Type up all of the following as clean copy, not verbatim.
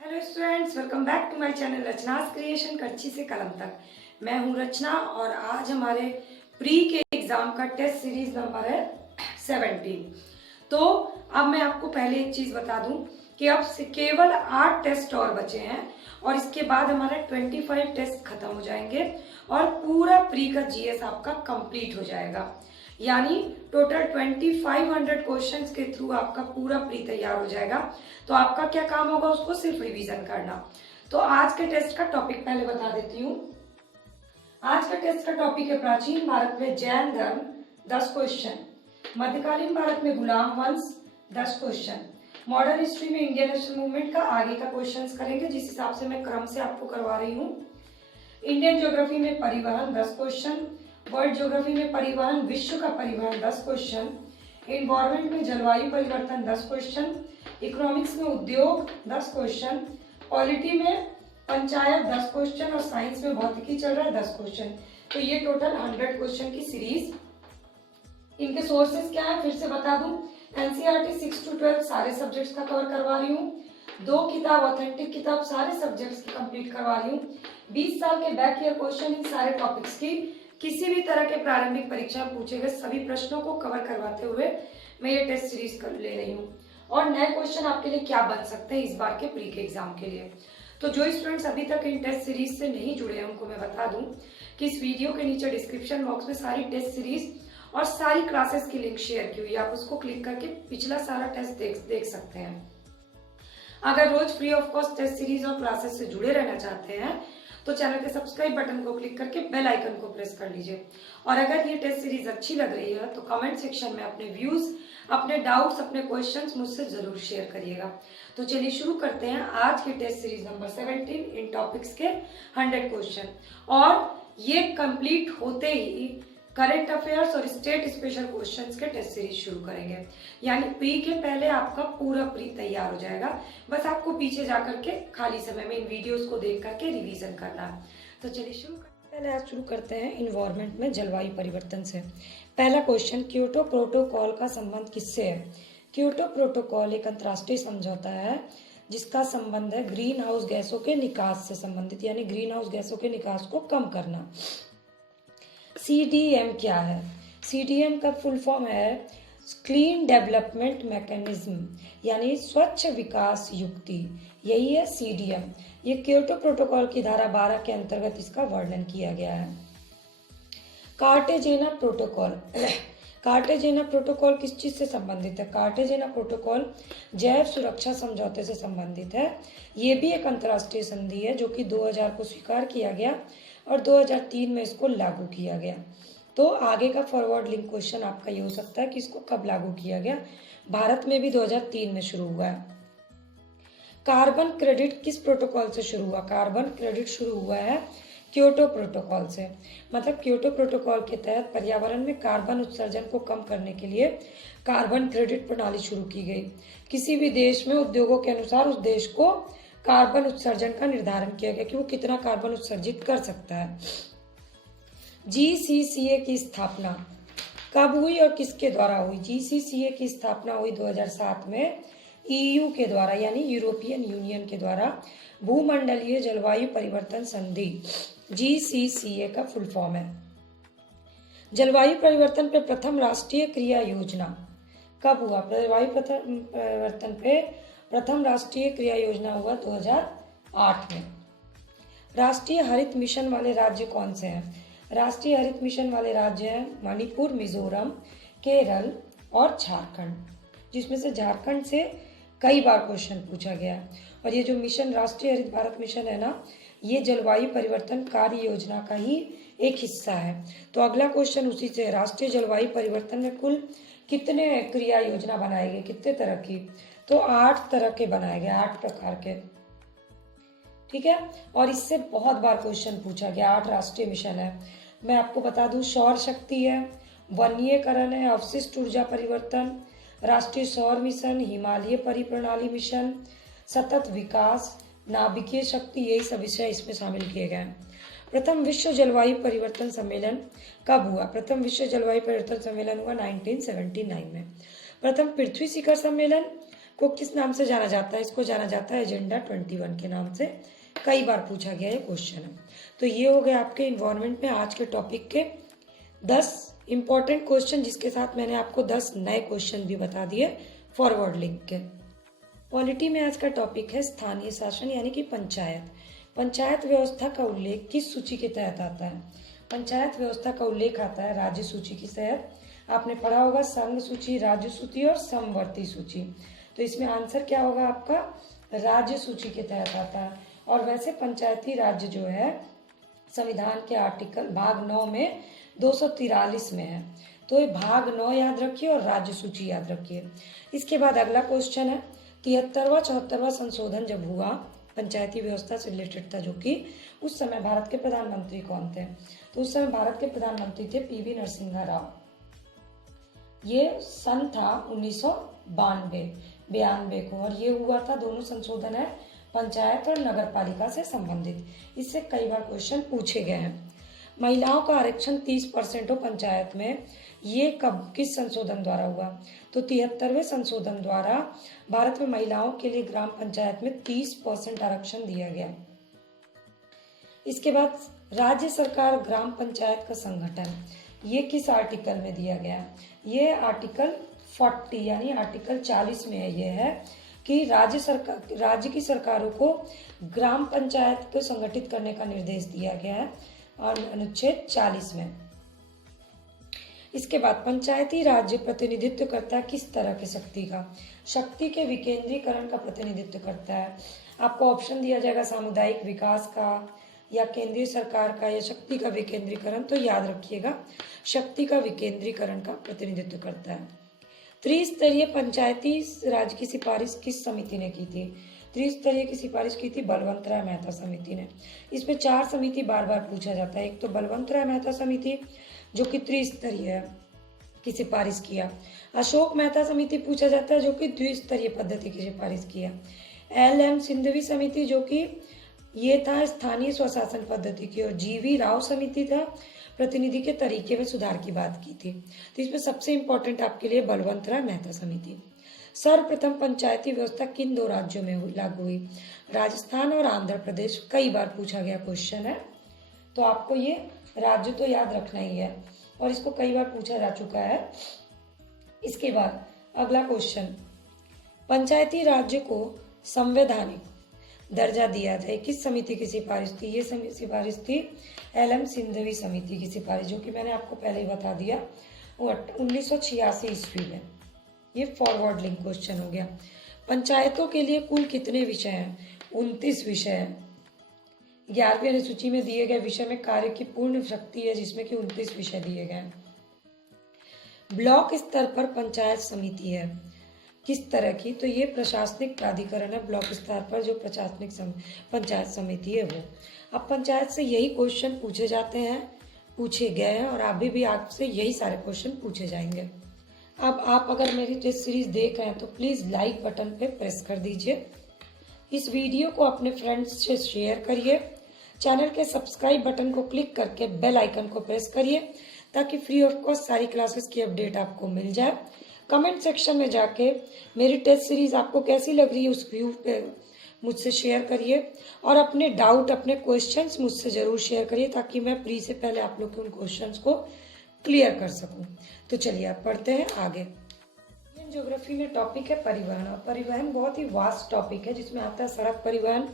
Hello students, welcome back to my channel Rachna's creation कच्ची से कलम तक। मैं हूं रचना और आज हमारे प्री के एग्जाम का टेस्ट सीरीज नंबर है 17। तो अब मैं आपको पहले एक चीज बता दूं कि अब से केवल 8 टेस्ट और बचे हैं और इसके बाद हमारे 25 टेस्ट खत्म हो जाएंगे और पूरा प्री का जीएस आपका कंप्लीट हो जाएगा। यानी टोटल 2500 क्वेश्चंस के थ्रू आपका पूरा प्री तैयार हो जाएगा। तो आपका क्या काम होगा, उसको सिर्फ रिवीजन करना। तो आज के टेस्ट का टॉपिक पहले बता देती हूँ। आज का टेस्ट का टॉपिक है प्राचीन भारत में जैन धर्म 10 क्वेश्चन, मध्यकालीन भारत में गुलाम वंश 10 क्वेश्चन, मॉडर्न हिस्ट्री में इंडियन नेशनल मूवमेंट का आगे का क्वेश्चंस करेंगे जिस हिसाब से मैं क्रम से आपको करवा रही हूँ। इंडियन ज्योग्राफी में परिवहन 10 क्वेश्चन, वर्ल्ड ज्योग्राफी में परिवहन विश्व का परिवहन 10 क्वेश्चन, इन्वायरमेंट में जलवायु परिवर्तन 10 क्वेश्चन, इकोनॉमिक्स में उद्योग 10 क्वेश्चन, पॉलिटी में पंचायत 10 क्वेश्चन और साइंस में भौतिकी चल रहा है 10 क्वेश्चन। तो ये टोटल 100 क्वेश्चन की सीरीज। इनके सोर्सेज क्या है फिर से बता दूं। एनसीईआरटी 6 to 12 सारे सब्जेक्ट्स का कवर करवा रही हूँ। 2 किताब ऑथेंटिक किताब सारे सब्जेक्ट्स की कंप्लीट करवा रही हूँ। 20 साल के बैक ईयर क्वेश्चन इन सारे टॉपिक्स की किसी भी तरह के प्रारंभिक परीक्षा में पूछे गए सभी प्रश्नों को कवर करवाते हुए मैं ये टेस्ट सीरीज कर ले रही हूँ। और नए क्वेश्चन आपके लिए क्या बन सकते हैं इस बार के प्री के एग्जाम के लिए। तो जो स्टूडेंट्स अभी तक इन टेस्ट सीरीज से नहीं जुड़े हैं उनको मैं बता दूं कि इस वीडियो के नीचे डिस्क्रिप्शन बॉक्स में सारी टेस्ट सीरीज और सारी क्लासेस की लिंक शेयर की हुई है। आप उसको क्लिक करके पिछला सारा टेस्ट देख सकते हैं। अगर रोज free of cost test series और क्लासेस से जुड़े रहना चाहते हैं तो चैनल के सब्सक्राइब बटन को क्लिक करके बेल आइकन को प्रेस कर लीजिए। और अगर ये टेस्ट सीरीज अच्छी लग रही है तो कमेंट सेक्शन में अपने व्यूज, अपने डाउट्स, अपने क्वेश्चंस मुझसे जरूर शेयर करिएगा। तो चलिए शुरू करते हैं आज की टेस्ट सीरीज नंबर 17 इन टॉपिक्स के 100 क्वेश्चन। और ये कंप्लीट होते ही करंट अफेयर्स और स्टेट स्पेशल क्वेश्चंस के टेस्ट सीरीज शुरू करेंगे। यानी प्री के पहले आपका पूरा प्री तैयार हो जाएगा। बस आपको पीछे जाकर के खाली समय में इन वीडियोस को देख करके रिवीजन करना है। तो चलिए पहले आज शुरू करते हैं इन्वायरमेंट में जलवायु परिवर्तन से। पहला क्वेश्चन, क्योटो प्रोटोकॉल का संबंध किससे है? क्योटो प्रोटोकॉल एक अंतर्राष्ट्रीय समझौता है जिसका संबंध है ग्रीन हाउस गैसों के निकास से संबंधित, यानी ग्रीन हाउस गैसों के निकास को कम करना। सीडीएम क्या है? सीडीएम का फुल फॉर्म है क्लीन डेवलपमेंट मैकेनिज्म, यानी स्वच्छ विकास युक्ति। यही है सीडीएम। ये क्योटो प्रोटोकॉल की धारा 12 के अंतर्गत इसका वर्णन किया गया है। कार्टेजेना प्रोटोकॉल कार्टेजेना प्रोटोकॉल किस चीज से संबंधित है? कार्टेजेना प्रोटोकॉल जैव सुरक्षा समझौते से संबंधित है। ये भी एक अंतर्राष्ट्रीय संधि है जो कि 2000 को स्वीकार किया गया और 2003 में इसको लागू किया गया। तो आगे का फॉरवर्ड लिंक क्वेश्चन आपका ये हो सकता है कि इसको कब लागू किया गया। भारत में भी 2003 में शुरू हुआ है। कार्बन क्रेडिट किस प्रोटोकॉल से शुरू हुआ? कार्बन क्रेडिट शुरू हुआ है क्योटो प्रोटोकॉल से। मतलब क्योटो प्रोटोकॉल के तहत पर्यावरण में कार्बन उत्सर्जन को कम करने के लिए कार्बन क्रेडिट प्रणाली शुरू की गई। किसी भी देश में उद्योगों के अनुसार उस देश को कार्बन उत्सर्जन का निर्धारण किया गया कि वो कितना कार्बन उत्सर्जित कर सकता है। जीसीसीए की स्थापना कब हुई और किसके द्वारा हुई? जीसीसीए की स्थापना हुई 2007 में ईयू के द्वारा, यानी यूरोपियन यूनियन के द्वारा। भूमंडलीय जलवायु परिवर्तन संधि जीसीसीए का फुल फॉर्म है। जलवायु परिवर्तन पे प्रथम राष्ट्रीय क्रिया योजना कब हुआ? जलवायु परिवर्तन पे प्रथम राष्ट्रीय क्रिया योजना हुआ 2008 में। राष्ट्रीय हरित मिशन वाले राज्य कौन से हैं? राष्ट्रीय हरित मिशन वाले राज्य हैं मणिपुर, मिजोरम, केरल और झारखंड, जिसमें से झारखंड से कई बार क्वेश्चन पूछा गया है। और ये जो मिशन राष्ट्रीय हरित भारत मिशन है ना, ये जलवायु परिवर्तन कार्य योजना का ही एक हिस्सा है। तो अगला क्वेश्चन उसी से, राष्ट्रीय जलवायु परिवर्तन में कुल कितने क्रिया योजना बनाए गए, कितने तरह की? तो 8 तरह के बनाए गए, 8 प्रकार के। ठीक है। और इससे बहुत बार क्वेश्चन पूछा गया। 8 राष्ट्रीय मिशन है। मैं आपको बता दूं, सौर शक्ति है, वनीकरण है, अवशिष्ट ऊर्जा परिवर्तन, राष्ट्रीय सौर मिशन, हिमालय परिप्रणाली मिशन, सतत विकास, नाभिकीय शक्ति, यही सब विषय इसमें शामिल किए गए हैं। प्रथम विश्व जलवायु परिवर्तन सम्मेलन कब हुआ? प्रथम विश्व जलवायु परिवर्तन सम्मेलन हुआ 1979 में। प्रथम पृथ्वी शिखर सम्मेलन को किस नाम से जाना जाता है? इसको जाना जाता है एजेंडा 21 के नाम से। कई बार पूछा गया ये क्वेश्चन है। तो ये हो गए आपके इन्वायरमेंट में आज के टॉपिक के 10 इंपॉर्टेंट क्वेश्चन, जिसके साथ मैंने आपको 10 नए क्वेश्चन भी बता दिए फॉरवर्ड लिंक के। पॉलिटी में आज का टॉपिक है स्थानीय शासन यानी कि पंचायत। पंचायत व्यवस्था का उल्लेख किस सूची के तहत आता है? पंचायत व्यवस्था का उल्लेख आता है राज्य सूची के तहत। आपने पढ़ा होगा संघ सूची, राज्य सूची और समवर्ती सूची। तो इसमें आंसर क्या होगा आपका? राज्य सूची के तहत आता है। और वैसे पंचायती राज्य जो है संविधान के आर्टिकल भाग 9 में 243 में है। तो ये भाग 9 याद रखिए और राज्य सूची याद रखिए। इसके बाद अगला क्वेश्चन है 73वां 74वां संशोधन जब हुआ पंचायती व्यवस्था से रिलेटेड था, जो कि उस समय भारत के प्रधानमंत्री कौन थे? तो उस समय भारत के प्रधानमंत्री थे पीवी नरसिम्हा राव। ये सन था 1992 को, और ये हुआ था, दोनों संशोधन है पंचायत और नगर पालिका से संबंधित। इससे कई बार क्वेश्चन पूछे गए हैं। महिलाओं का आरक्षण 30% हो पंचायत में, ये कब किस संशोधन द्वारा हुआ? तो 73वें संशोधन द्वारा भारत में महिलाओं के लिए ग्राम पंचायत में 30% आरक्षण दिया गया। इसके बाद राज्य सरकार ग्राम पंचायत का संगठन, ये किस आर्टिकल में दिया गया? ये आर्टिकल 40 यानी आर्टिकल 40 में ये है कि राज्य की सरकारों को ग्राम पंचायत को संगठित करने का निर्देश दिया गया है, और अनुच्छेद 40 में। इसके बाद पंचायती राज्य प्रतिनिधित्व करता है किस तरह की शक्ति का? शक्ति के विकेंद्रीकरण का प्रतिनिधित्व करता है। आपको ऑप्शन दिया जाएगा सामुदायिक विकास का, या केंद्रीय सरकार का, या शक्ति का विकेंद्रीकरण। तो याद रखिएगा शक्ति का विकेंद्रीकरण का प्रतिनिधित्व करता है। त्रिस्तरीय पंचायती राज की सिफारिश किस समिति ने की थी? त्रिस्तरीय की सिफारिश की थी बलवंत राय मेहता समिति ने। इसमें 4 समिति बार बार पूछा जाता है। एक तो बलवंत राय मेहता समिति जो कि त्रिस्तरीय है की सिफारिश किया। अशोक मेहता समिति पूछा जाता है जो कि द्विस्तरीय पद्धति की सिफारिश किया। LM सिंधवी समिति जो कि ये था स्थानीय स्वशासन पद्धति की, और GV राव समिति था प्रतिनिधि के तरीके में सुधार की बात की थी। तो इसमें सबसे इंपॉर्टेंट आपके लिए बलवंत राय मेहता समिति। सर्वप्रथम पंचायती व्यवस्था किन 2 राज्यों में लागू हुई? राजस्थान और आंध्र प्रदेश। कई बार पूछा गया क्वेश्चन है, तो आपको ये राज्य तो याद रखना ही है, और इसको कई बार पूछा जा चुका है। इसके बाद अगला क्वेश्चन, पंचायती राज्य को संवैधानिक दर्जा दिया जाए किस समिति की सिफारिश थी? ये सिफारिश थी LM सिंधवी समिति की सिफारिश, जो कि मैंने आपको पहले ही बता दिया 1986 ईस्वी में। ये फॉरवर्ड लिंक क्वेश्चन हो गया। पंचायतों के लिए कुल कितने विषय हैं? 29 विषय हैं। 11वीं अनुसूची में दिए गए विषय में कार्य की पूर्ण शक्ति है, जिसमें कि 29 विषय दिए गए हैं। ब्लॉक स्तर पर पंचायत समिति है किस तरह की? तो ये प्रशासनिक प्राधिकरण है ब्लॉक स्तर पर, जो प्रशासनिक पंचायत समिति है वो। अब पंचायत से यही क्वेश्चन पूछे जाते हैं, पूछे गए हैं, और अभी भी आपसे यही सारे क्वेश्चन पूछे जाएंगे। अब आप अगर मेरी टेस्ट सीरीज देख रहे हैं तो प्लीज़ लाइक बटन पे प्रेस कर दीजिए। इस वीडियो को अपने फ्रेंड्स से शेयर करिए। चैनल के सब्सक्राइब बटन को क्लिक करके बेल आइकन को प्रेस करिए, ताकि फ्री ऑफ कॉस्ट सारी क्लासेस की अपडेट आपको मिल जाए। कमेंट सेक्शन में जाके मेरी टेस्ट सीरीज आपको कैसी लग रही है उस व्यू पे मुझसे शेयर करिए, और अपने डाउट, अपने क्वेश्चंस मुझसे ज़रूर शेयर करिए, ताकि मैं प्री से पहले आप लोग के उन क्वेश्चंस को क्लियर कर सकूं। तो चलिए आप पढ़ते हैं आगे। इंडियन ज्योग्राफी में टॉपिक है परिवहन, और परिवहन बहुत ही वास्ट टॉपिक है, जिसमें आता है सड़क परिवहन,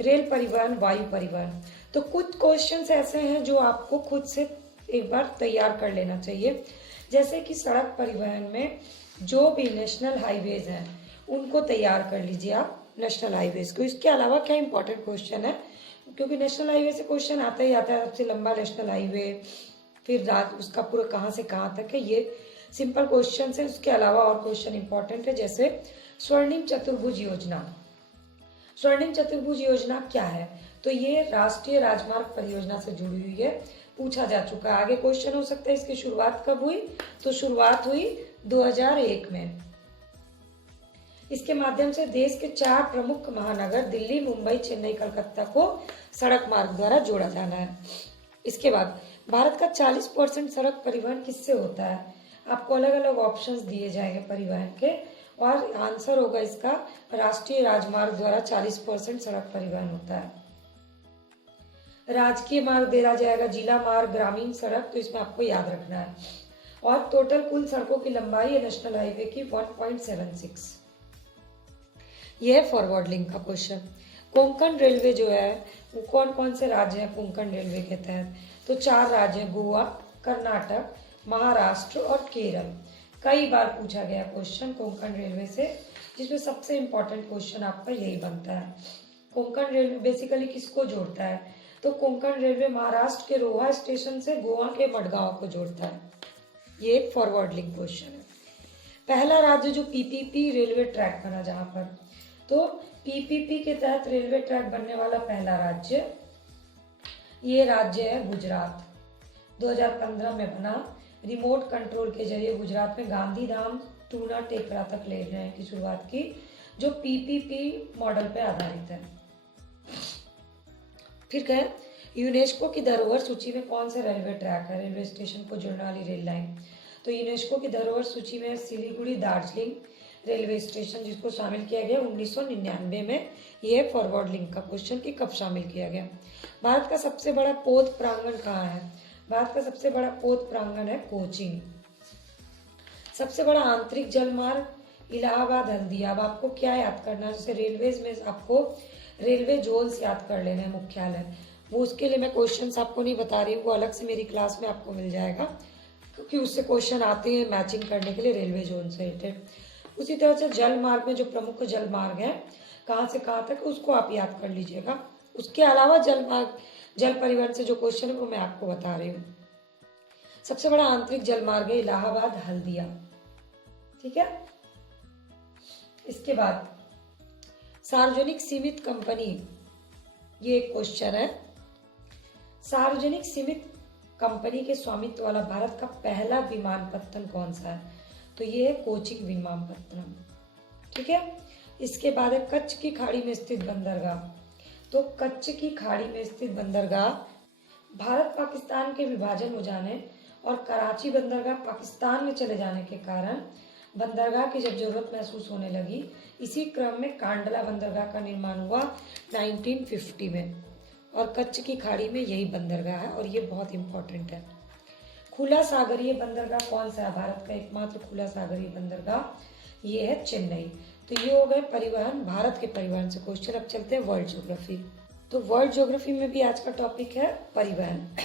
रेल परिवहन, वायु परिवहन। तो कुछ क्वेश्चंस ऐसे हैं जो आपको खुद से एक बार तैयार कर लेना चाहिए। जैसे कि सड़क परिवहन में जो भी नेशनल हाईवेज हैं उनको तैयार कर लीजिए आप, नेशनल हाईवेज को। इसके अलावा क्या इंपॉर्टेंट क्वेश्चन है, क्योंकि नेशनल हाईवे से क्वेश्चन आता ही आता है, सबसे लंबा नेशनल हाईवे, फिर उसका पूरा कहाँ से कहाँ तक है, ये सिंपल क्वेश्चन है। उसके अलावा और क्वेश्चन इंपॉर्टेंट है, जैसे स्वर्णिम चतुर्भुज योजना। स्वर्णिम चतुर्भुज योजना क्या है? तो ये राष्ट्रीय राजमार्ग परियोजना से जुड़ी हुई है, पूछा जा चुका है। आगे क्वेश्चन हो सकता है इसकी शुरुआत कब हुई? तो शुरुआत हुई 2001 में। इसके माध्यम से देश के 4 प्रमुख महानगर दिल्ली, मुंबई, चेन्नई, कलकत्ता को सड़क मार्ग द्वारा जोड़ा जाना है। इसके बाद भारत का 40% सड़क परिवहन किससे होता है? आपको अलग अलग ऑप्शंस दिए जाएंगे परिवहन के, और आंसर होगा इसका राष्ट्रीय राजमार्ग द्वारा 40% सड़क परिवहन होता है। राजकीय मार्ग दे जाएगा जिला मार्ग, ग्रामीण सड़क, तो इसमें आपको याद रखना है। और टोटल कुल सड़कों की लंबाई है नेशनल हाईवे की 1.76। यह है फॉरवर्ड लिंक का क्वेश्चन। कोंकण रेलवे जो है वो कौन कौन से राज्य हैं कोंकण रेलवे के तहत? तो 4 राज्य हैं, गोवा, कर्नाटक, महाराष्ट्र और केरल। कई बार पूछा गया क्वेश्चन कोंकण रेलवे से, जिसमें सबसे इंपॉर्टेंट क्वेश्चन आपका यही बनता है। कोंकण रेलवे बेसिकली किसको जोड़ता है? तो कोंकण रेलवे महाराष्ट्र के रोहा स्टेशन से गोवा के मडगांव को जोड़ता है। ये एक फॉरवर्ड लिंक क्वेश्चन है। पहला राज्य जो पीपीपी रेलवे ट्रैक बना जहां पर, तो पीपीपी के तहत रेलवे ट्रैक बनने वाला पहला राज्य, ये राज्य है गुजरात। 2015 में बना। रिमोट कंट्रोल के जरिए गुजरात में गांधीधाम टूना टेकरा तक ले जाने की शुरुआत की, जो पीपीपी मॉडल पे आधारित है। फिर कहें यूनेस्को की धरोहर सूची में कौन सा रेलवे ट्रैक है रेलवे स्टेशन को जोड़ने वाली रेल लाइन? तो यूनेस्को की धरोहर सूची में सिलीगुड़ी दार्जिलिंग रेलवे स्टेशन, जिसको शामिल किया गया 1999 में। यह फॉरवर्ड लिंक का क्वेश्चन कि कब शामिल किया गया। भारत का सबसे बड़ा पोत प्रांगण कहाँ है? भारत का सबसे बड़ा पोत प्रांगण है कोचीन। सबसे बड़ा आंतरिक जल मार्ग इलाहाबाद हल्दिया। अब आपको क्या याद करना है? जैसे रेलवेज में आपको रेलवे जोन्स याद कर लेना है, मुख्यालय, वो उसके लिए मैं क्वेश्चंस आपको नहीं बता रही हूँ, वो अलग से मेरी क्लास में आपको मिल जाएगा, क्योंकि उससे क्वेश्चन आते हैं मैचिंग करने के लिए रेलवे जोन से रिलेटेड। उसी तरह से जल मार्ग में जो प्रमुख जल मार्ग है कहाँ से कहाँ तक, उसको आप याद कर लीजिएगा। उसके अलावा जल मार्ग जल परिवहन से जो क्वेश्चन है वो मैं आपको बता रही हूँ। सबसे बड़ा आंतरिक जल मार्ग है इलाहाबाद हल्दिया। ठीक है। इसके बाद सार्वजनिक सीमित कंपनी, ये एक क्वेश्चन है। सार्वजनिक सीमित कंपनी के स्वामित्व वाला भारत का पहला विमानपत्तन कौन सा है? तो ये है कोचिन विमानपत्तनम। ठीक है। इसके बाद है कच्छ की खाड़ी में स्थित बंदरगाह। तो कच्छ की खाड़ी में स्थित बंदरगाह भारत पाकिस्तान के विभाजन हो जाने और कराची बंदरगाह पाकिस्तान में चले जाने के कारण बंदरगाह की जब जरूरत महसूस होने लगी, इसी क्रम में कांडला बंदरगाह का निर्माण हुआ 1950 में, और कच्छ की खाड़ी में यही बंदरगाह है और ये बहुत इंपॉर्टेंट है। खुला सागरीय बंदरगाह कौन सा है? भारत का एकमात्र खुला सागरीय बंदरगाह ये है चेन्नई। तो ये हो गए परिवहन, भारत के परिवहन से क्वेश्चन। अब चलते हैं वर्ल्ड ज्योग्राफी। तो वर्ल्ड ज्योग्राफी में भी आज का टॉपिक है परिवहन।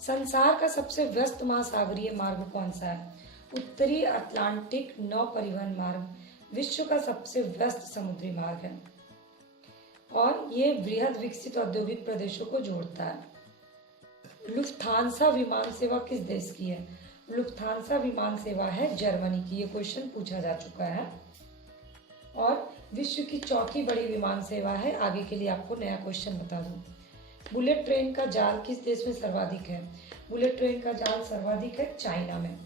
संसार का सबसे व्यस्त महासागरीय मार्ग कौन सा है? उत्तरी अटलांटिक नौ परिवहन मार्ग विश्व का सबसे व्यस्त समुद्री मार्ग है और ये बृहद विकसित औद्योगिक प्रदेशों को जोड़ता है। लुफ्थांसा विमान सेवा किस देश की है? लुफ्थांसा विमान सेवा है जर्मनी की। ये क्वेश्चन पूछा जा चुका है। और विश्व की चौथी बड़ी विमान सेवा है। आगे के लिए आपको नया क्वेश्चन बता दूं। बुलेट ट्रेन का जाल किस देश में सर्वाधिक है? बुलेट ट्रेन का जाल सर्वाधिक है चाइना में।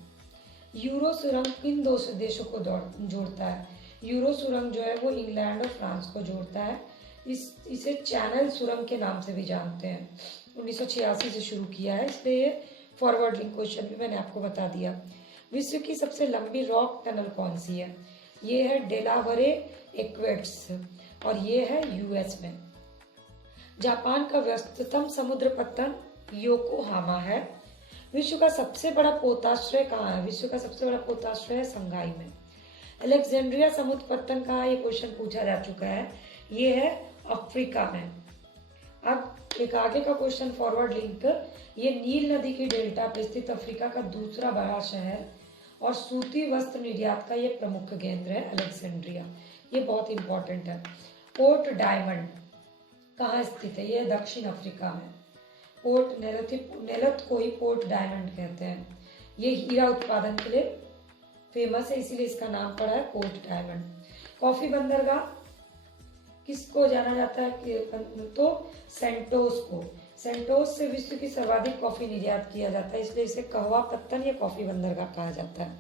यूरो सुरंग किन दो देशों को जोड़ता है? यूरो सुरंग जो है वो इंग्लैंड और फ्रांस को जोड़ता है। इसे चैनल सुरंग के नाम से भी जानते हैं। 1986 से शुरू किया है, इसलिए फॉरवर्ड लिंक क्वेश्चन भी मैंने आपको बता दिया। विश्व की सबसे लंबी रॉक टनल कौन सी है? ये है डेलावरे एक्वेट्स और ये है यूएस में। जापान का व्यस्ततम समुद्र पत्तन योकोहामा है। विश्व का सबसे बड़ा पोताश्रय कहाँ है? विश्व का सबसे बड़ा पोताश्रय है संघाई में। अलेक्जेंड्रिया समुद्र पत्तन कहाँ? ये क्वेश्चन पूछा जा चुका है। ये है अफ्रीका में। अब एक आगे का क्वेश्चन फॉरवर्ड लिंक, ये नील नदी की डेल्टा पे स्थित अफ्रीका का दूसरा बड़ा शहर और सूती वस्त्र निर्यात का ये प्रमुख केंद्र है अलेक्जेंड्रिया। ये बहुत इंपॉर्टेंट है। पोर्ट डायमंड कहाँ स्थित है? ये दक्षिण अफ्रीका में। पोर्ट नेलथ को ही पोर्ट डायमंड कहते हैं। ये हीरा उत्पादन के लिए फेमस है, इसीलिए इसका नाम पड़ा है पोर्ट डायमंड। कॉफी बंदरगाह किसको जाना जाता है? तो सेंटोस को। सेंटोस से विश्व की सर्वाधिक कॉफी निर्यात किया जाता है, इसलिए इसे कहवा पत्तन या कॉफी बंदरगाह कहा जाता है।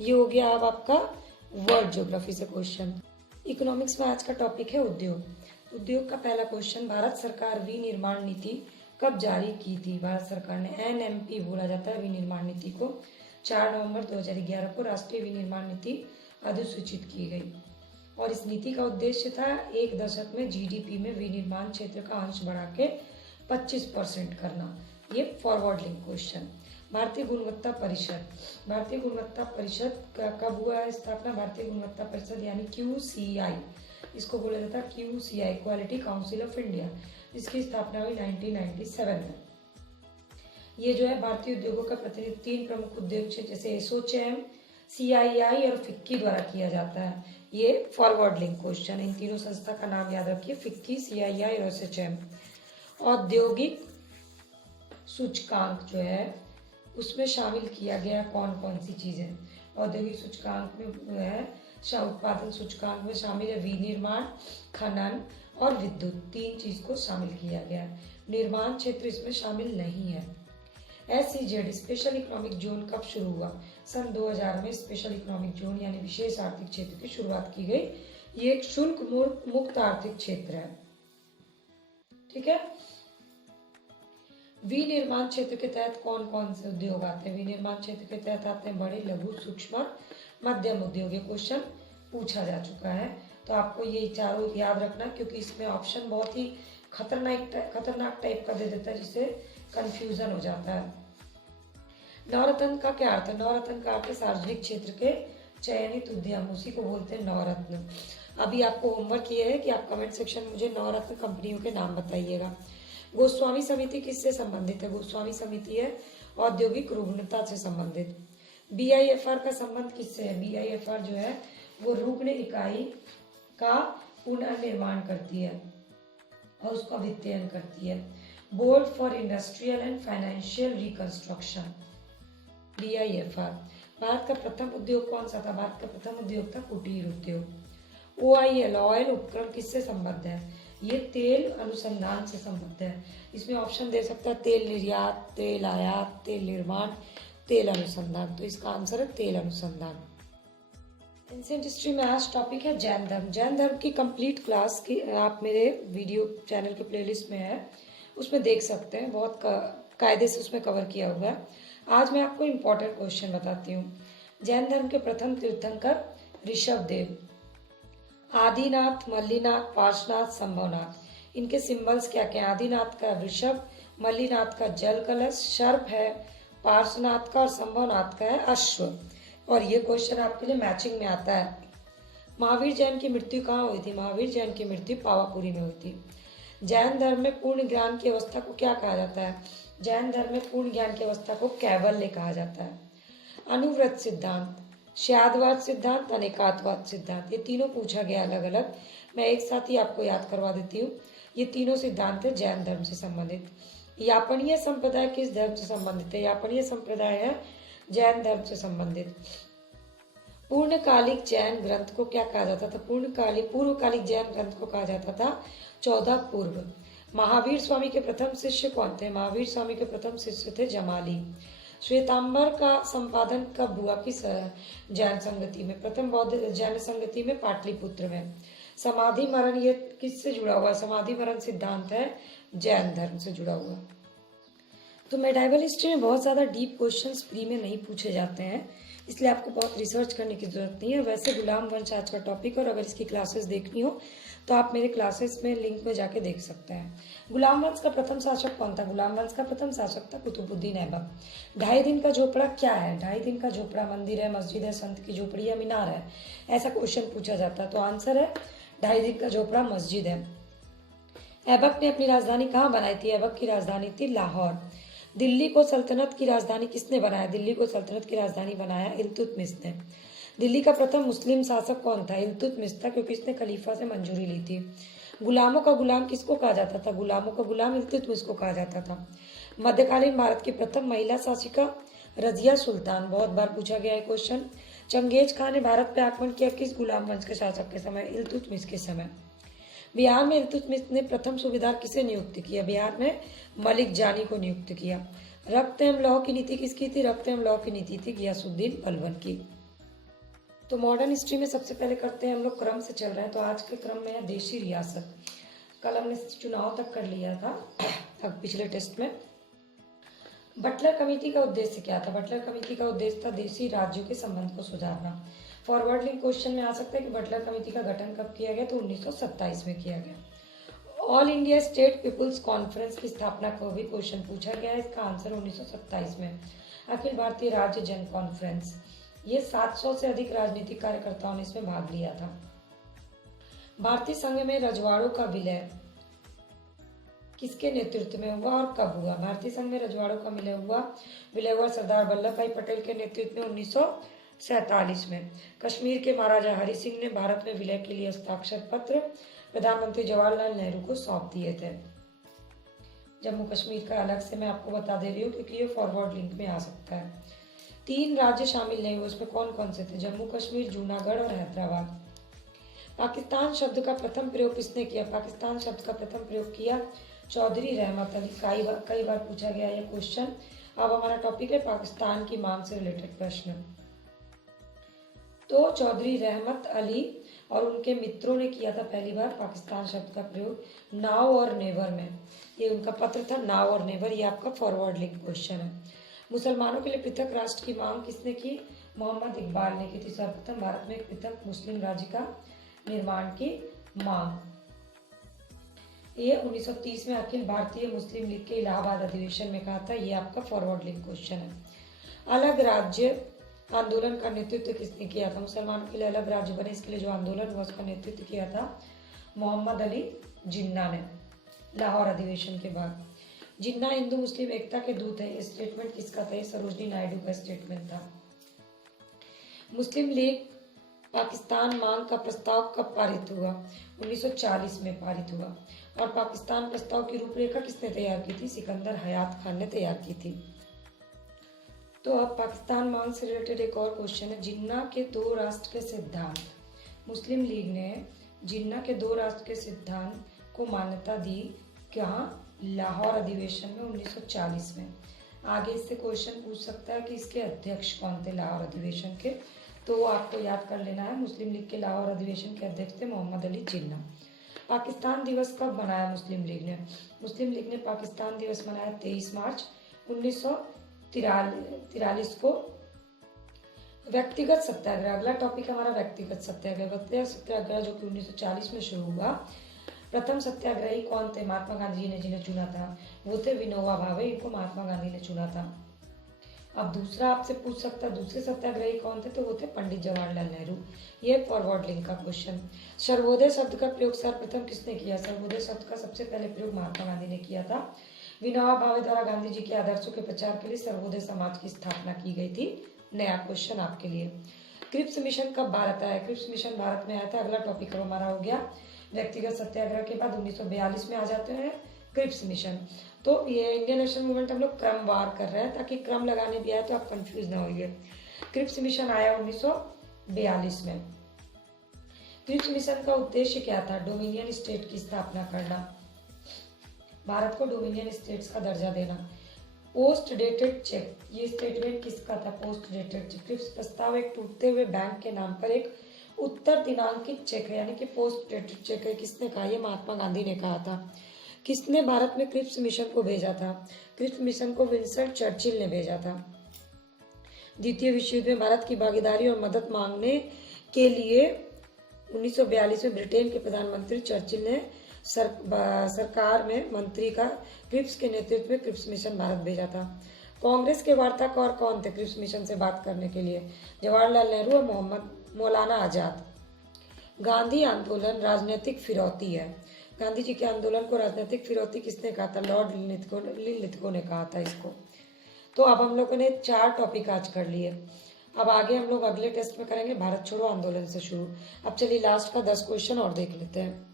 ये हो गया अब आपका वर्ल्ड ज्योग्राफी से क्वेश्चन। इकोनॉमिक्स में आज का टॉपिक है उद्योग। उद्योग का पहला क्वेश्चन, भारत सरकार विनिर्माण नीति कब जारी की थी? भारत सरकार ने, एनएमपी बोला जाता है विनिर्माण नीति को, 4 नवंबर 2011 को राष्ट्रीय विनिर्माण नीति अधिसूचित की गई। और इस नीति का उद्देश्य था 1 दशक में जीडीपी में विनिर्माण क्षेत्र का अंश बढ़ा के 25% करना। ये फॉरवर्ड लिंक क्वेश्चन। भारतीय गुणवत्ता परिषद, भारतीय गुणवत्ता परिषद का कब हुआ है स्थापना? भारतीय गुणवत्ता परिषद यानी QCI, इसको बोला जाता है QCI, quality council of India. इसकी स्थापना हुई 1997 में। ये जो है भारतीय उद्योगों का प्रतिनिधित्व 3 प्रमुख उद्योग क्षेत्र जैसे एसोचैम, CII और फिक्की द्वारा किया जाता है। ये फॉरवर्ड लिंक क्वेश्चन। इन तीनों संस्था का नाम याद रखिए, फिक्की, CII और एसोचैम। औद्योगिक सूचकांक जो है उसमें शामिल किया गया कौन कौन सी चीजें? औद्योगिक सूचकांक में जो है उत्पादन सूचकांक में शामिल है विनिर्माण, खनन और विद्युत, 3 चीज को शामिल किया गया है। निर्माण क्षेत्र इसमें शामिल नहीं है। SEZ स्पेशल इकोनॉमिक जोन कब शुरू हुआ? सन 2000 में स्पेशल इकोनॉमिक जोन यानी विशेष आर्थिक क्षेत्र की शुरुआत की गई। ये एक शुल्क मुक्त आर्थिक क्षेत्र है। ठीक है। विनिर्माण क्षेत्र के तहत कौन कौन से उद्योग आते हैं? विनिर्माण क्षेत्र के तहत आते हैं बड़े, लघु, सूक्ष्म, मध्यम उद्योग। ये क्वेश्चन पूछा जा चुका है, तो आपको ये चारों याद रखना, क्योंकि इसमें ऑप्शन बहुत ही खतरनाक टाइप का दे देता है, जिससे कंफ्यूजन हो जाता है। नवरत्न का क्या अर्थ है? नवरत्न का अर्थ है सार्वजनिक क्षेत्र के चयनित उद्यम, उसी को बोलते हैं नवरत्न। अभी आपको होमवर्क ये है कि आप कमेंट सेक्शन में मुझे नवरत्न कंपनियों के नाम बताइएगा। गोस्वामी समिति किससे संबंधित है? गोस्वामी समिति है औद्योगिक रुग्णता से संबंधित। BIFR का संबंध किससे है? BIFR जो है वो रुग्ण इकाई का पुनर्निर्माण करती है और उसका वित्तीयन करती है। Board for industrial and financial reconstruction, BIFR। Bharat का प्रथम उद्योग कौन सा था? भारत का प्रथम उद्योग था कुटीर उद्योग। OIL ऑयल उपक्रम किससे संबद्ध है? ये तेल अनुसंधान से संबद्ध है। इसमें ऑप्शन दे सकता है तेल निर्यात, तेल आयात, तेल निर्माण, तेल अनुसंधान। तो इसका आंसर है तेल अनुसंधान। एंशिएंट हिस्ट्री में आज टॉपिक है जैन धर्म। जैन धर्म की कंप्लीट क्लास की आप मेरे वीडियो चैनल के प्लेलिस्ट में है, उसमें देख सकते हैं, बहुत कायदे से उसमें कवर किया हुआ है। आज मैं आपको इम्पोर्टेंट क्वेश्चन बताती हूँ। जैन धर्म के प्रथम तीर्थंकर ऋषभदेव। आदिनाथ, मल्लीनाथ, पार्श्वनाथ, संभवनाथ, इनके सिंबल्स क्या क्या? आदिनाथ का वृषभ, मल्लीनाथ का जल कलश, सर्प है, पार्श्वनाथ का और संभवनाथ का है अश्व। और ये क्वेश्चन आपके लिए मैचिंग में आता है। महावीर जैन की मृत्यु कहाँ हुई थी? महावीर जैन की मृत्यु पावापुरी में हुई थी। जैन धर्म में पूर्ण ज्ञान की अवस्था को क्या कहा जाता है? जैन धर्म में पूर्ण ज्ञान की अवस्था को कैवल्य कहा जाता है। अनुव्रत सिद्धांत, श्यादवाद सिद्धांत, अनेकातवाद सिद्धांत, ये तीनों पूछा गया अलग अलग। मैं एक साथ ही आपको याद करवा देती हूँ। ये तीनों सिद्धांत है जैन धर्म से संबंधित। यापनीय संप्रदाय किस धर्म से संबंधित है? यापनीय संप्रदाय है जैन धर्म से संबंधित। पूर्णकालिक जैन ग्रंथ को क्या कहा जाता था? पूर्वकालिक जैन ग्रंथ को कहा जाता था 14 पूर्व। महावीर स्वामी के प्रथम शिष्य कौन थे? महावीर स्वामी के प्रथम शिष्य थे जमाली। श्वेतांबर का संपादन कब हुआ? किस जैन संगति में? प्रथम बौद्ध जैन संगति में, पाटलिपुत्र में। समाधि मरण ये किससे जुड़ा हुआ? समाधि मरण सिद्धांत है जैन धर्म से जुड़ा हुआ। तो मेडाइवल हिस्ट्री में बहुत ज़्यादा डीप क्वेश्चंस फ्री में नहीं पूछे जाते हैं, इसलिए आपको बहुत रिसर्च करने की जरूरत नहीं है। वैसे गुलाम वंश आज का टॉपिक, और अगर इसकी क्लासेस देखनी हो तो आप मेरे क्लासेस में लिंक में जाके देख सकते हैं। गुलाम वंश का प्रथम शासक कौन था? गुलाम वंश का प्रथम शासक था कुतुबुद्दीन ऐबक। 2.5 दिन का झोपड़ा क्या है? 2.5 दिन का झोपड़ा मंदिर है, मस्जिद है, संत की झोपड़ी या मीनार है? ऐसा क्वेश्चन पूछा जाता है, तो आंसर है 2.5 दिन का झोपड़ा मस्जिद है। ऐबक ने अपनी राजधानी कहाँ बनाई थी? ऐबक की राजधानी थी लाहौर। दिल्ली को सल्तनत की राजधानी किसने बनाया? दिल्ली को सल्तनत की राजधानी बनाया इल्तुतमिश ने। दिल्ली का प्रथम मुस्लिम शासक कौन था? इल्तुतमिश था, क्योंकि इसने खलीफा से मंजूरी ली थी। गुलामों का गुलाम किसको कहा जाता था? गुलामों का गुलाम इल्तुतमिश को कहा जाता था। मध्यकालीन भारत की प्रथम महिला शासिका रजिया सुल्तान, बहुत बार पूछा गया है क्वेश्चन। चंगेज खान ने भारत पर आक्रमण किया किस गुलाम वंश के शासक के समय? इल्तुतमिश के समय। बिहार में इल्तुतमिश ने प्रथम सूबेदार किसे नियुक्त किया? बिहार में मलिक जानी को नियुक्त किया। रक्त एवं लौह की नीति किसकी थी? रक्त एवं लौह की नीति थी गियासुद्दीन बलबन की। तो मॉडर्न हिस्ट्री में सबसे पहले करते हैं, हम लोग क्रम से चल रहे हैं, तो आज के क्रम में है देशी रियासत। कल हमने चुनाव तक कर लिया था पिछले टेस्ट में। बटलर कमेटी का उद्देश्य क्या था? बटलर कमेटी का उद्देश्य था देशी राज्यों के संबंध को सुधारना। फॉरवर्ड लिंक क्वेश्चन में आ सकता है कि बटलर कमेटी का गठन कब किया गया, तो 1927 में किया गया। All India State People's Conference की स्थापना को भी क्वेश्चन पूछा गया है, इसका आंसर 1927 में। अखिल भारतीय राज्य जन कॉन्फ्रेंस, ये 700 से अधिक राजनीतिक कार्यकर्ताओं ने इसमें भाग लिया था। भारतीय संघ में रजवाड़ों का विलय किसके नेतृत्व में हुआ और कब हुआ? भारतीय संघ में रजवाड़ों का विलय हुआ सरदार वल्लभ भाई पटेल के नेतृत्व में 1947 में। कश्मीर के महाराजा हरि सिंह ने भारत में विलय के लिए हस्ताक्षर पत्र प्रधानमंत्री जवाहरलाल नेहरू को सौंप दिए थे। जम्मू कश्मीर का अलग से मैं आपको बता दे रही हूँ क्योंकि ये फॉरवर्ड लिंक में आ सकता है। 3 राज्य शामिल नहीं हुए, उसमें कौन कौन से थे? जम्मू कश्मीर, जूनागढ़ और हैदराबाद। पाकिस्तान शब्द का प्रथम प्रयोग किसने किया? पाकिस्तान शब्द का प्रथम प्रयोग किया चौधरी रहमत अली। कई बार पूछा गया ये क्वेश्चन। अब हमारा टॉपिक है पाकिस्तान की मांग से रिलेटेड प्रश्न। तो चौधरी रहमत अली और उनके मित्रों ने किया था पहली बार पाकिस्तान शब्द का प्रयोग नाउ और नेवर में। ये उनका पत्र था, नाउ और नेवर। ये आपका फॉरवर्ड लिंक क्वेश्चन है। मुसलमानों के लिए पृथक राष्ट्र की मांग किसने की? मोहम्मद इकबाल ने की थी। सर्वप्रथम भारत में एक पृथक मुस्लिम राज्य का निर्माण की मांग। ये 1930 में अखिल भारतीय मुस्लिम लीग के इलाहाबाद अधिवेशन में कहा था। ये आपका फॉरवर्ड लिंक क्वेश्चन है। अलग राज्य आंदोलन का नेतृत्व किसने किया था? मुसलमानों के लिए अलग राज्य बने, इसके लिए जो आंदोलन हुआ उसका नेतृत्व किया था मोहम्मद अली जिन्ना ने, लाहौर अधिवेशन के बाद। जिन्ना हिंदू मुस्लिम एकता के दूत है, ये स्टेटमेंट किसका था? ये सरोजनी नायडू का स्टेटमेंट था। मुस्लिम लीग पाकिस्तान मांग का प्रस्ताव कब पारित हुआ? 1940 में पारित हुआ। और पाकिस्तान प्रस्ताव की रूपरेखा किसने तैयार की थी? सिकंदर हयात खान ने तैयार की थी। तो अब पाकिस्तान मांग से रिलेटेड एक और क्वेश्चन है। जिन्ना के 2 राष्ट्र के सिद्धांत, मुस्लिम लीग ने जिन्ना के 2 राष्ट्र के सिद्धांत को मान्यता दी कहाँ? लाहौर अधिवेशन में 1940 में। आगे इससे क्वेश्चन पूछ सकता है कि इसके अध्यक्ष कौन थे लाहौर अधिवेशन के, तो वो आपको याद कर लेना है। मुस्लिम लीग के लाहौर अधिवेशन के अध्यक्ष थे मोहम्मद अली जिन्ना। पाकिस्तान दिवस कब मनाया मुस्लिम लीग ने? मुस्लिम लीग ने पाकिस्तान दिवस मनाया 23 मार्च 1943 को। व्यक्तिगत सत्याग्रह, अगला टॉपिक हमारा व्यक्तिगत सत्याग्रह। व्यक्तिगत सत्याग्रह जो कि 1940 में शुरू हुआ। प्रथम सत्याग्रही कौन थे? महात्मा गांधी जी ने जिन्हें चुना था वो थे विनोबा भावे, इनको महात्मा गांधी ने चुना था। अब दूसरा आपसे पूछ सकता है दूसरे सत्याग्रही कौन थे, तो वो थे पंडित जवाहरलाल नेहरू। ये फॉरवर्ड लिंक का क्वेश्चन। सर्वोदय शब्द का प्रयोग सर्वप्रथम किसने किया? सर्वोदय शब्द का सबसे पहले प्रयोग महात्मा गांधी ने किया था। विनोबा भावे द्वारा गांधी जी के आदर्शों के प्रचार के लिए सर्वोदय समाज की स्थापना की गई थी। नया क्वेश्चन आपके लिए। क्रिप्स मिशन कब भारत आया? क्रिप्स मिशन भारत में आया था। अगला टॉपिक अब हमारा हो गया व्यक्तिगत सत्याग्रह के बाद 1942 में आ जाते हैं क्रिप्स मिशन। तो ये इंडियन नेशनल मूवमेंट हम लोग क्रमवार कर रहे हैं ताकि क्रम लगाने भी आए तो आप कंफ्यूज ना होइए। क्रिप्स मिशन आया 1942 में। क्रिप्स मिशन का उद्देश्य क्या था? डोमिनियन स्टेट की स्थापना करना, भारत को डोमिनियन स्टेट्स का दर्जा देना। पोस्ट डेटेड चेक, ये स्टेटमेंट किसका था? Post dated cheque. क्रिप्स प्रस्ताव एक टूटते हुए बैंक के नाम पर एक उत्तर दिनांकित चेक है, यानी कि पोस्ट डेटेड चेक है। किसने कहा? ये महात्मा गांधी ने कहा था। किसने भारत में क्रिप्स मिशन को भेजा था? क्रिप्स मिशन को विंस्टन चर्चिल ने भेजा था। द्वितीय विश्व युद्ध में भारत की भागीदारी और मदद मांगने के लिए 1942 में ब्रिटेन के प्रधानमंत्री चर्चिल ने सरकार में मंत्री का क्रिप्स के नेतृत्व में क्रिप्स मिशन भारत भेजा था। कांग्रेस के वार्ताकार कौन थे क्रिप्स मिशन से बात करने के लिए? जवाहरलाल नेहरू और मौलाना आजाद। गांधी आंदोलन राजनीतिक फिरौती है। गांधी जी के आंदोलन को राजनीतिक फिरौती किसने कहा था? लॉर्ड लिथगो ने कहा था इसको। तो अब हम लोगों ने 4 टॉपिक आज कर लिए। अब आगे हम लोग अगले टेस्ट में करेंगे भारत छोड़ो आंदोलन से शुरू। अब चलिए लास्ट का 10 क्वेश्चन और देख लेते हैं।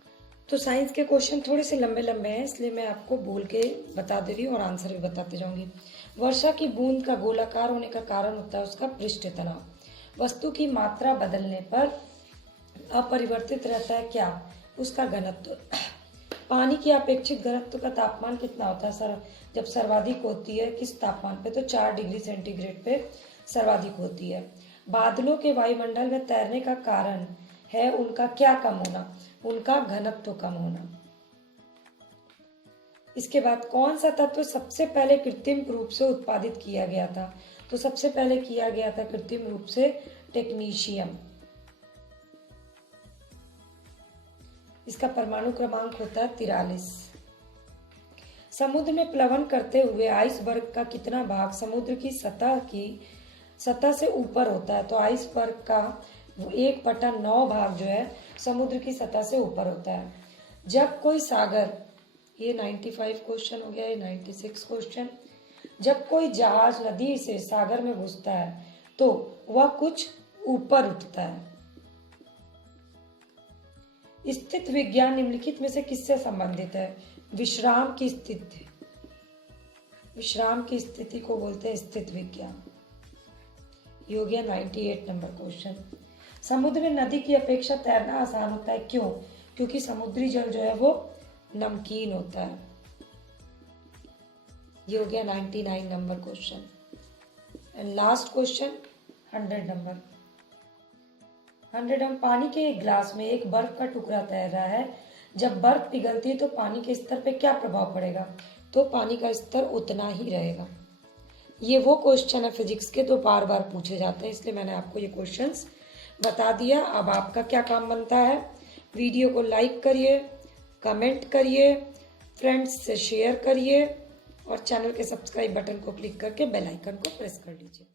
तो साइंस के क्वेश्चन थोड़े से लंबे लंबे हैं, इसलिए मैं आपको बोल के बता दे रही हूँ और आंसर भी बताते जाऊंगी। वर्षा की बूंद का गोलाकार होने का कारण होता है उसका पृष्ठ तनाव। वस्तु की मात्रा बदलने पर अपरिवर्तित रहता है क्या? उसका घनत्व। पानी की अपेक्षित घनत्व का तापमान कितना होता है सर? जब सर्वाधिक होती है किस तापमान पे? तो 4 डिग्री सेंटीग्रेड पे सर्वाधिक होती है। बादलों के वायुमंडल में तैरने का कारण है उनका क्या कम होना? उनका घनत्व कम होना। इसके बाद कौन सा तत्व सबसे पहले कृत्रिम रूप से उत्पादित किया गया था? तो सबसे पहले किया गया था कृत्रिम रूप से टेक्नीशियम। इसका परमाणु क्रमांक होता है 43। समुद्र में प्लवन करते हुए आइसबर्ग का कितना भाग समुद्र की सतह से ऊपर होता है? तो आइसबर्ग का 1/9 भाग जो है समुद्र की सतह से ऊपर होता है। जब कोई सागर, ये 95 क्वेश्चन हो गया, ये 96 क्वेश्चन। जब कोई जहाज नदी से सागर में घुसता है तो वह कुछ ऊपर उठता है। स्थित विज्ञान निम्नलिखित में से किससे संबंधित है? विश्राम की स्थिति, विश्राम की स्थिति को बोलते हैं स्थित विज्ञान। ये हो गया 98 नंबर क्वेश्चन। समुद्र में नदी की अपेक्षा तैरना आसान होता है, क्यों? क्योंकि समुद्री जल जो है वो नमकीन होता है। ये हो गया 99 number question. And last question 100 number. 100 number, पानी के एक ग्लास में एक बर्फ का टुकड़ा तैर रहा है। जब बर्फ पिघलती है तो पानी के स्तर पे क्या प्रभाव पड़ेगा? तो पानी का स्तर उतना ही रहेगा। ये वो क्वेश्चन है फिजिक्स के तो बार बार पूछे जाते हैं, इसलिए मैंने आपको ये क्वेश्चंस बता दिया। अब आपका क्या काम बनता है? वीडियो को लाइक करिए, कमेंट करिए, फ्रेंड्स से शेयर करिए और चैनल के सब्सक्राइब बटन को क्लिक करके बेल आइकन को प्रेस कर लीजिए।